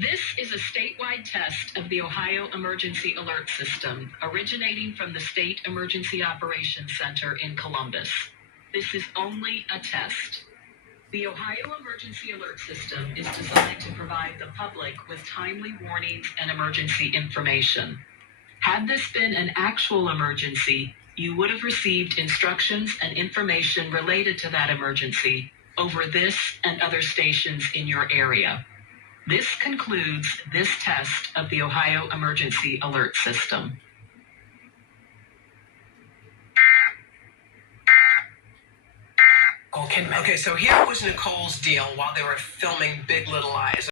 This is a statewide test of the Ohio Emergency Alert System, originating from the State Emergency Operations Center in Columbus. This is only a test. The Ohio Emergency Alert System is designed to provide the public with timely warnings and emergency information. Had this been an actual emergency, you would have received instructions and information related to that emergency over this and other stations in your area. This concludes this test of the Ohio Emergency Alert System. Okay, so here was Nicole's deal while they were filming Big Little Lies.